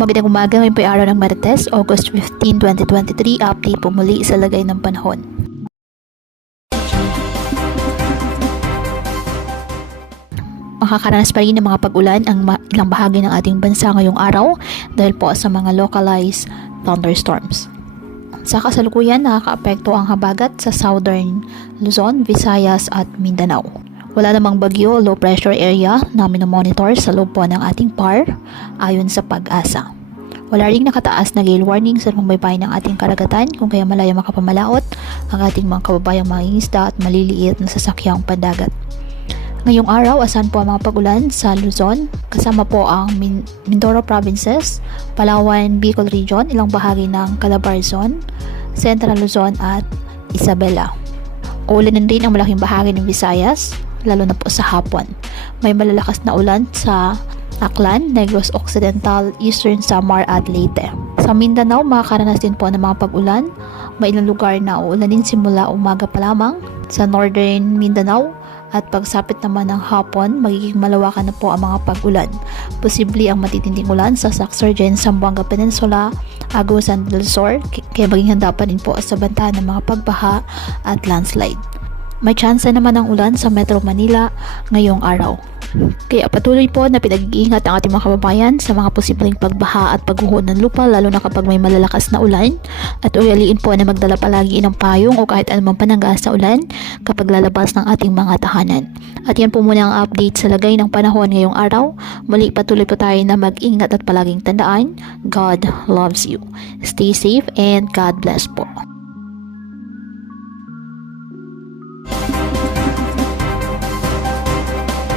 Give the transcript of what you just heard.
Magandang umaga, ngayon po ay araw ng Martes, August 15, 2023. Update po muli sa lagay ng panahon. Makakaranas pa rin ng mga pag-ulan ang ilang bahagi ng ating bansa ngayong araw dahil po sa mga localized thunderstorms. Sa kasalukuyan, nakakaapekto ang habagat sa Southern Luzon, Visayas at Mindanao. Wala namang bagyo o low pressure area na minomonitor sa loob po ng ating PAR ayon sa Pag-asa. Wala ring nakataas na gale warning sa pambaybayin ng ating karagatan kung kaya malaya makapamalaot ang ating mga kababayang mangingisda at maliliit na sasakyang pandagat. Ngayong araw, asan po ang mga pag-ulan sa Luzon, kasama po ang Mindoro Provinces, Palawan, Bicol Region, ilang bahagi ng Calabarzon, Central Luzon at Isabela. Uulanin rin ang malaking bahagi ng Visayas, lalo na po sa hapon. May malalakas na ulan sa Aklan, Negros Occidental, Eastern Samar at Leyte. Sa Mindanao, makakaranas din po ng mga pag-ulan. May ilang lugar na uulanin simula umaga pa lamang. Sa Northern Mindanao at pagsapit naman ng hapon, magiging malawakan na po ang mga pag-ulan. Posible ang matitinding ulan sa Saxargen, Zamboanga Peninsula, Agusan del Sur, kaya maging handa pa rin po sa banta ng mga pagbaha at landslide. May tsansa naman ng ulan sa Metro Manila ngayong araw. Kaya patuloy po na pinag-iingat ang ating mga kababayan sa mga posibleng pagbaha at pagguho ng lupa, lalo na kapag may malalakas na ulan, at ugaliin po na magdala palagi ng payong o kahit anumang panangga sa ulan kapag lalabas ng ating mga tahanan. At yan po muna ang update sa lagay ng panahon ngayong araw. Muli patuloy po tayo na mag-ingat at palaging tandaan, God loves you. Stay safe and God bless po.